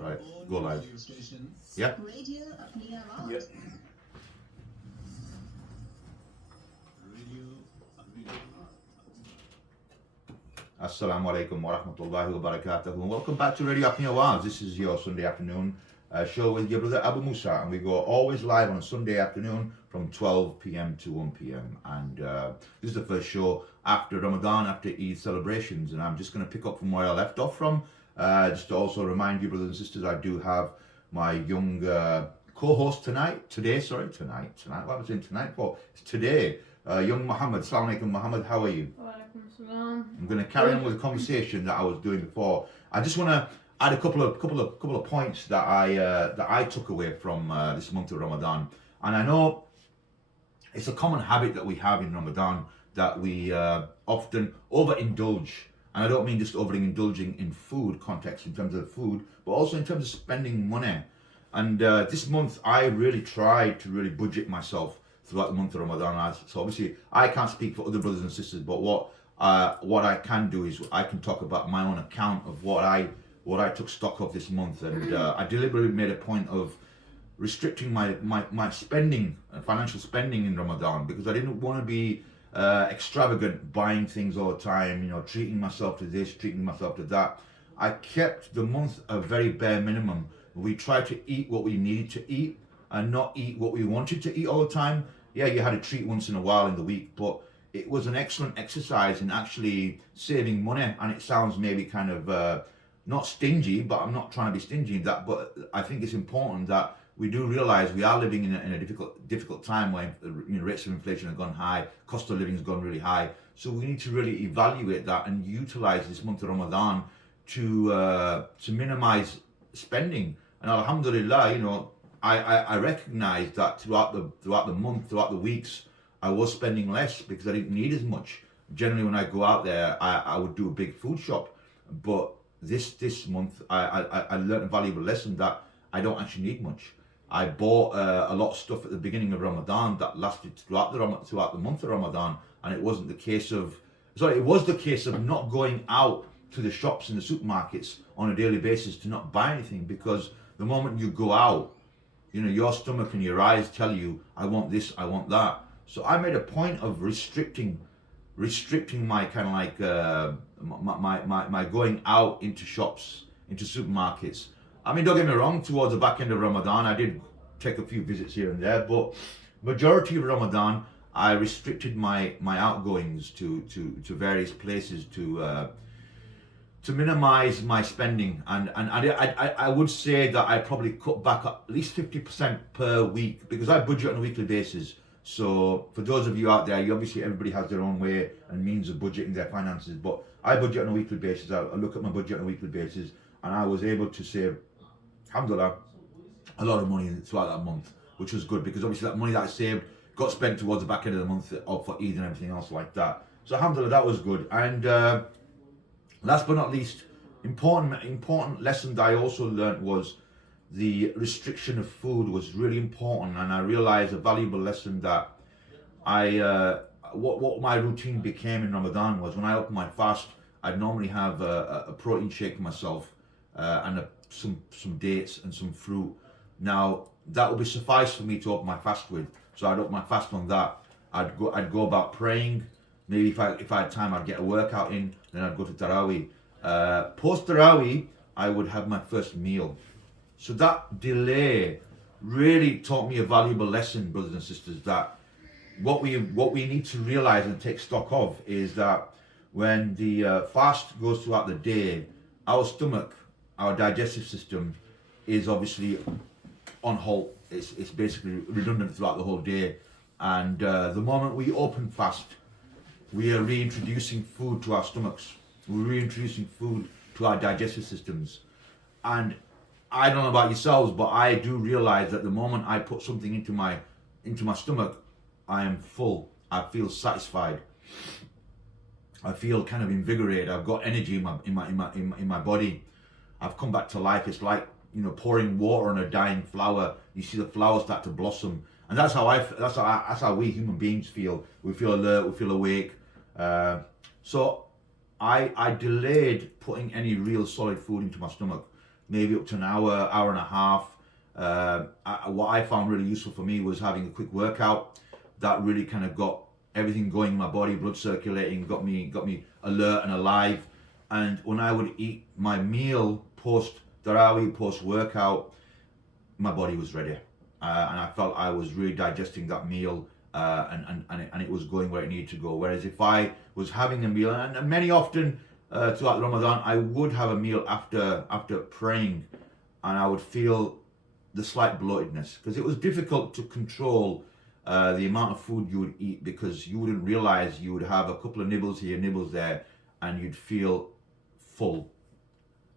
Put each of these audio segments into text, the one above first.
Right, go live. Yeah. Yep. Assalamu alaikum wa rahmatullahi wa barakatuh, and welcome back to Radio Apnea Awards. This is your Sunday afternoon show with your brother Abu Musa, and we go always live on a Sunday afternoon from 12 p.m. to 1 p.m. And this is the first show after Ramadan, after Eid celebrations, and I'm just going to pick up from where I left off from. Just to also remind you, brothers and sisters, I do have my young co-host today. What was I saying tonight for? It's today. Young Muhammad. Assalamu alaikum, Muhammad. How are you? I'm going to carry on with the conversation that I was doing before. I just want to add a couple of points that I took away from this month of Ramadan. And I know it's a common habit that we have in Ramadan that we often overindulge. And I don't mean just overindulging in food context in terms of food, but also in terms of spending money. And this month I really tried to really budget myself throughout the month of Ramadan. So obviously I can't speak for other brothers and sisters, but what I can do is I can talk about my own account of what I took stock of this month, and I deliberately made a point of restricting my spending, financial spending in Ramadan, because I didn't want to be extravagant, buying things all the time, treating myself to this, treating myself to that. I kept the month a very bare minimum. We tried to eat what we needed to eat and not eat what we wanted to eat all the time. Yeah, you had a treat once in a while in the week, but it was an excellent exercise in actually saving money. And it sounds maybe kind of not stingy, but I'm not trying to be stingy in that. But I think it's important that we do realize we are living in a difficult time where rates of inflation have gone high, cost of living has gone really high. So we need to really evaluate that and utilize this month of Ramadan to minimize spending. And alhamdulillah, I recognize that throughout the month, throughout the weeks, I was spending less because I didn't need as much. Generally, when I go out there, I would do a big food shop. But this month, I learned a valuable lesson that I don't actually need much. I bought a lot of stuff at the beginning of Ramadan that lasted throughout the month of Ramadan, and it was the case of not going out to the shops and the supermarkets on a daily basis to not buy anything, because the moment you go out, your stomach and your eyes tell you, I want this, I want that. So I made a point of restricting my kind of like my going out into shops, into supermarkets. I mean, don't get me wrong, towards the back end of Ramadan, I did take a few visits here and there, but majority of Ramadan, I restricted my outgoings to various places to minimize my spending. And I would say that I probably cut back at least 50% per week, because I budget on a weekly basis. So for those of you out there, obviously everybody has their own way and means of budgeting their finances, but I budget on a weekly basis. I look at my budget on a weekly basis, and I was able to save, alhamdulillah, a lot of money throughout that month, which was good, because obviously that money that I saved got spent towards the back end of the month for Eid and everything else like that. So alhamdulillah, that was good. And last but not least, important lesson that I also learned was the restriction of food was really important. And I realized a valuable lesson that what my routine became in Ramadan was, when I opened my fast, I'd normally have a protein shake for myself and some dates and some fruit. Now that would be suffice for me to open my fast with. So I'd open my fast on that. I'd go about praying. Maybe if I had time, I'd get a workout in. Then I'd go to Tarawih. Post Tarawih, I would have my first meal. So that delay really taught me a valuable lesson, brothers and sisters, that what we need to realize and take stock of is that when the fast goes throughout the day, our stomach, our digestive system is obviously on halt. It's basically redundant throughout the whole day. And the moment we open fast, we are reintroducing food to our stomachs. We're reintroducing food to our digestive systems. And I don't know about yourselves, but I do realize that the moment I put something into my stomach, I am full. I feel satisfied. I feel kind of invigorated. I've got energy in my body. I've come back to life. It's like pouring water on a dying flower. You see the flower start to blossom, and that's how we human beings feel. We feel alert. We feel awake. So I delayed putting any real solid food into my stomach. maybe up to an hour, hour and a half. What I found really useful for me was having a quick workout that really kind of got everything going in my body, blood circulating, got me alert and alive. And when I would eat my meal post Tarawih, post workout, my body was ready, and I felt I was really digesting that meal, and it was going where it needed to go. Whereas if I was having a meal, and many often throughout Ramadan, I would have a meal after praying, and I would feel the slight bloatedness because it was difficult to control the amount of food you would eat, because you wouldn't realize you would have a couple of nibbles here, nibbles there, and you'd feel full.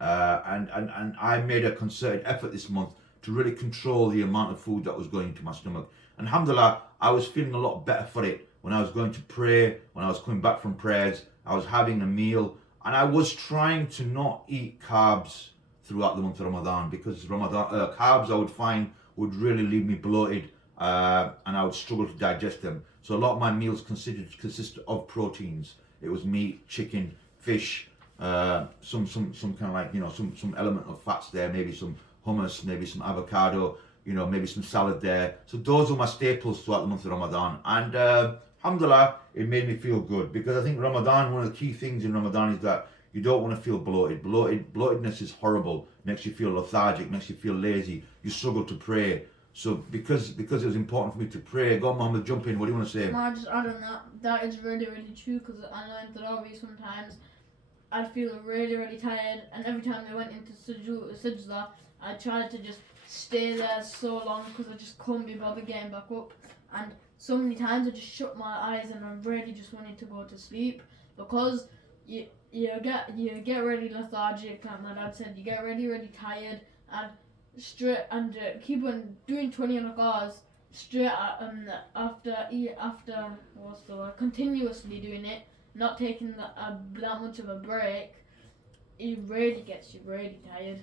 And I made a concerted effort this month to really control the amount of food that was going into my stomach. And alhamdulillah, I was feeling a lot better for it. When I was going to pray, when I was coming back from prayers, I was having a meal, and I was trying to not eat carbs throughout the month of Ramadan, because carbs I would find would really leave me bloated, and I would struggle to digest them. So a lot of my meals consisted of proteins. It was meat, chicken, fish, some kind of like, some element of fats there, maybe some hummus, maybe some avocado, maybe some salad there. So those were my staples throughout the month of Ramadan. And alhamdulillah, it made me feel good, because I think Ramadan, one of the key things in Ramadan is that you don't want to feel bloated. Bloatedness is horrible. Makes you feel lethargic, makes you feel lazy. You struggle to pray. So because it was important for me to pray, go on, Muhammad, jump in. What do you want to say? No, I just add on that. That is really, really true, because I know in Tarawih sometimes I'd feel really, really tired, and every time I went into sajda, I tried to just stay there so long because I just couldn't be bothered getting back up. And so many times I just shut my eyes and I really just wanted to go to sleep, because you get really lethargic, like my dad said, you get really, really tired, and keep on doing 20 rakahs straight after what's the word, continuously doing it, not taking that much of a break. It really gets you really tired.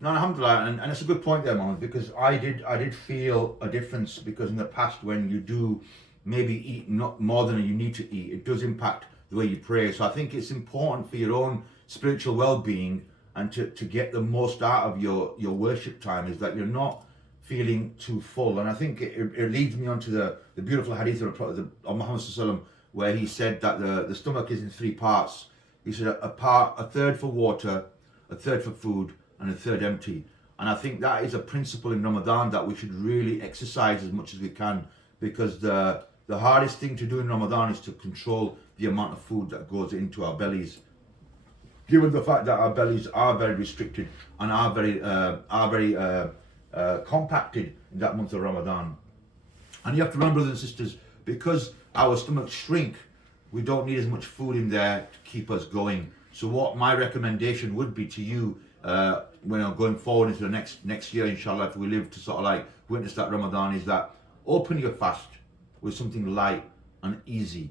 No, alhamdulillah, and it's a good point there, Mohammed, because I did feel a difference, because in the past, when you do maybe eat not more than you need to eat, it does impact the way you pray. So I think it's important for your own spiritual well-being and to get the most out of your worship time, is that you're not feeling too full. And I think it leads me on to the beautiful hadith of Muhammad sallallahu, where he said that the stomach is in three parts. He said a third for water, a third for food, and a third empty. And I think that is a principle in Ramadan that we should really exercise as much as we can, because the hardest thing to do in Ramadan is to control the amount of food that goes into our bellies, given the fact that our bellies are very restricted and are very compacted in that month of Ramadan. And you have to remember, brothers and sisters, because our stomachs shrink, we don't need as much food in there to keep us going. So what my recommendation would be to you, when I'm going forward into the next year, inshallah, if we live to sort of like witness that Ramadan, is that open your fast with something light and easy,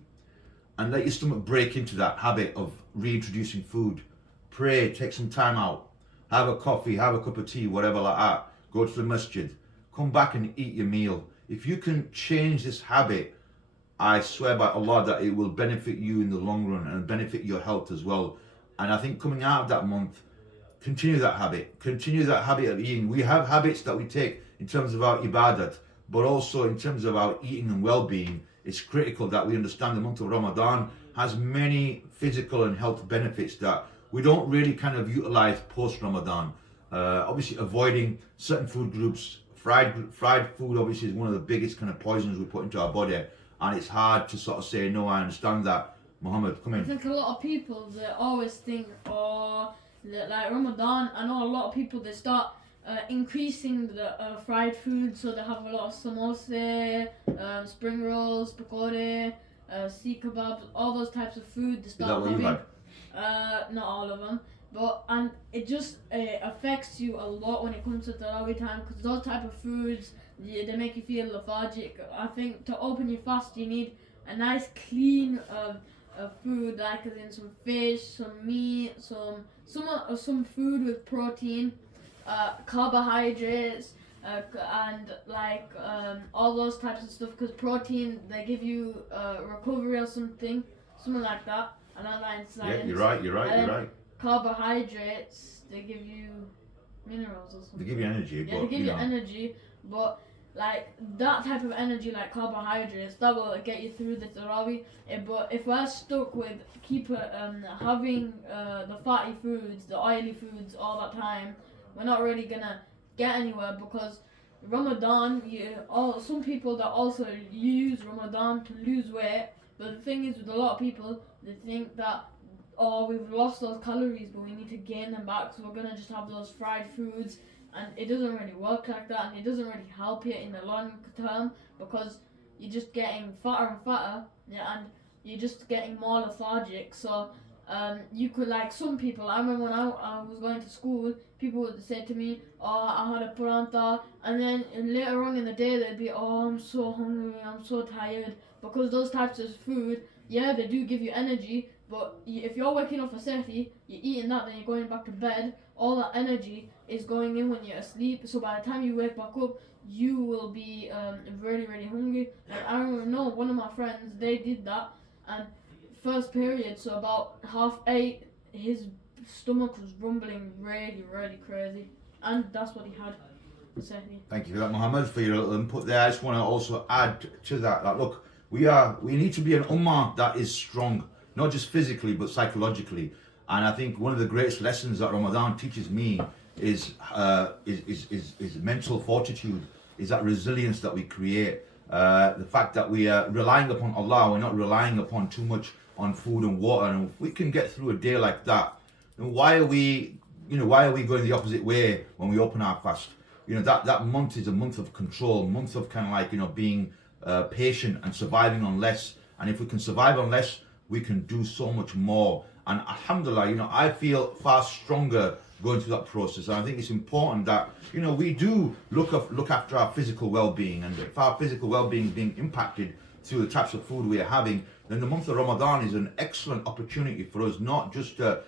and let your stomach break into that habit of reintroducing food. Pray, take some time out, have a coffee, have a cup of tea, whatever like that. Go to the masjid, come back and eat your meal. If you can change this habit, I swear by Allah that it will benefit you in the long run and benefit your health as well. And I think coming out of that month, continue that habit of eating. We have habits that we take in terms of our ibadat, but also in terms of our eating and well-being. It's critical that we understand the month of Ramadan has many physical and health benefits that we don't really kind of utilize post-Ramadan. Obviously avoiding certain food groups. Fried food obviously is one of the biggest kind of poisons we put into our body, and it's hard to sort of say, no, I understand that. Muhammad, come in. I think a lot of people, they always think, that like Ramadan, I know a lot of people, they start increasing the fried food, so they have a lot of samosa, spring rolls, pakode, sea kebabs, all those types of food. They start Is that what having, you had? not all of them, and it just affects you a lot when it comes to Tarawih time, because those type of foods, they make you feel lethargic. I think to open your fast, you need a nice clean food, like as in some fish, some meat, some food with protein, carbohydrates, and like all those types of stuff, because protein, they give you recovery or something like that. I know that in science. Yeah, you're right. Carbohydrates, they give you minerals or something. They give you energy, Yeah, but they give you know. energy, but like that type of energy, like carbohydrates, that will get you through the Tarawih. But if we're stuck with having the fatty foods, the oily foods all that time, we're not really gonna get anywhere because Ramadan, some people that also use Ramadan to lose weight. But the thing is, with a lot of people, they think that we've lost those calories, but we need to gain them back, so we're gonna just have those fried foods, and it doesn't really work like that, and it doesn't really help you in the long term because you're just getting fatter and fatter, yeah, and you're just getting more lethargic. So you could, like some people, I remember when I was going to school, people would say to me, oh, I had a paranta, and then later on in the day they'd be, oh, I'm so hungry, I'm so tired, because those types of food, yeah, they do give you energy, but if you're waking up for safety, you're eating that, then you're going back to bed, all that energy is going in when you're asleep, so by the time you wake back up, you will be really, really hungry. Like, I know one of my friends, they did that, and first period, so about 8:30, his stomach was rumbling really, really crazy, and that's what he had. Safety. Thank you for that, Mohammed, for your little input there. I just want to also add to that, look, we need to be an ummah that is strong, not just physically but psychologically. And I think one of the greatest lessons that Ramadan teaches me is mental fortitude, is that resilience that we create. The fact that we are relying upon Allah, we're not relying upon too much on food and water. And if we can get through a day like that, then why are we going the opposite way when we open our fast? That month is a month of control, month of kind of like, being patient and surviving on less. And if we can survive on less, we can do so much more. And alhamdulillah, I feel far stronger going through that process. And I think it's important that, we do look after our physical well-being. And if our physical well-being is being impacted through the types of food we are having, then the month of Ramadan is an excellent opportunity for us, not just to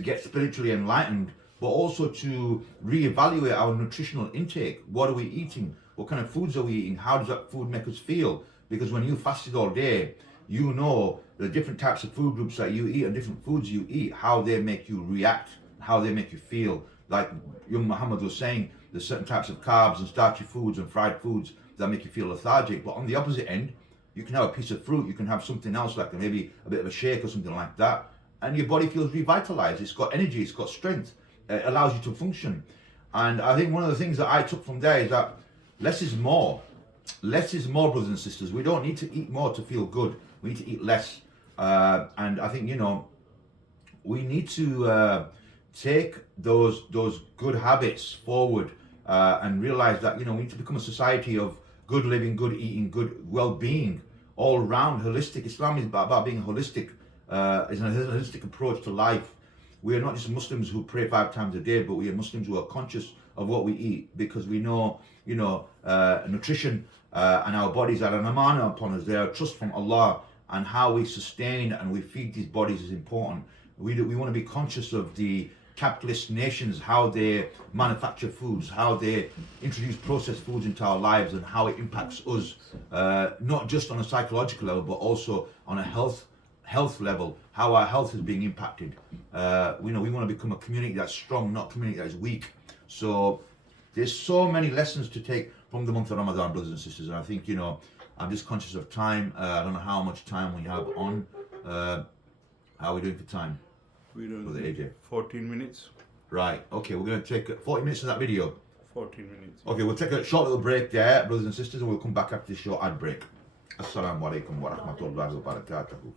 get spiritually enlightened, but also to reevaluate our nutritional intake. What are we eating? What kind of foods are we eating? How does that food make us feel? Because when you fasted all day, you know the different types of food groups that you eat and different foods you eat, how they make you react, how they make you feel. Like young Muhammad was saying, there's certain types of carbs and starchy foods and fried foods that make you feel lethargic. But on the opposite end, you can have a piece of fruit, you can have something else like maybe a bit of a shake or something like that, and your body feels revitalized. It's got energy, it's got strength. It allows you to function. And I think one of the things that I took from there is that less is more. Less is more, brothers and sisters. We don't need to eat more to feel good. We need to eat less. And I think, we need to take those good habits forward and realize that, we need to become a society of good living, good eating, good well-being, all round, holistic. Islam is about being holistic. It's a holistic approach to life. We are not just Muslims who pray 5 times a day, but we are Muslims who are conscious of what we eat, because we know, nutrition and our bodies are an amana upon us. They are a trust from Allah, and how we sustain and we feed these bodies is important. We want to be conscious of the capitalist nations, how they manufacture foods, how they introduce processed foods into our lives, and how it impacts us, not just on a psychological level, but also on a health level, how our health is being impacted. We want to become a community that's strong, not a community that is weak. So there's so many lessons to take from the month of Ramadan, brothers and sisters. And I think, I'm just conscious of time. I don't know how much time we have on. How are we doing for time? We're doing Brother AJ? 14 minutes. Right, okay, we're going to take 40 minutes of that video. 14 minutes. Okay, we'll take a short little break there, brothers and sisters, and we'll come back after this short ad break. Assalamu alaikum wa rahmatullahi wa barakatuhu.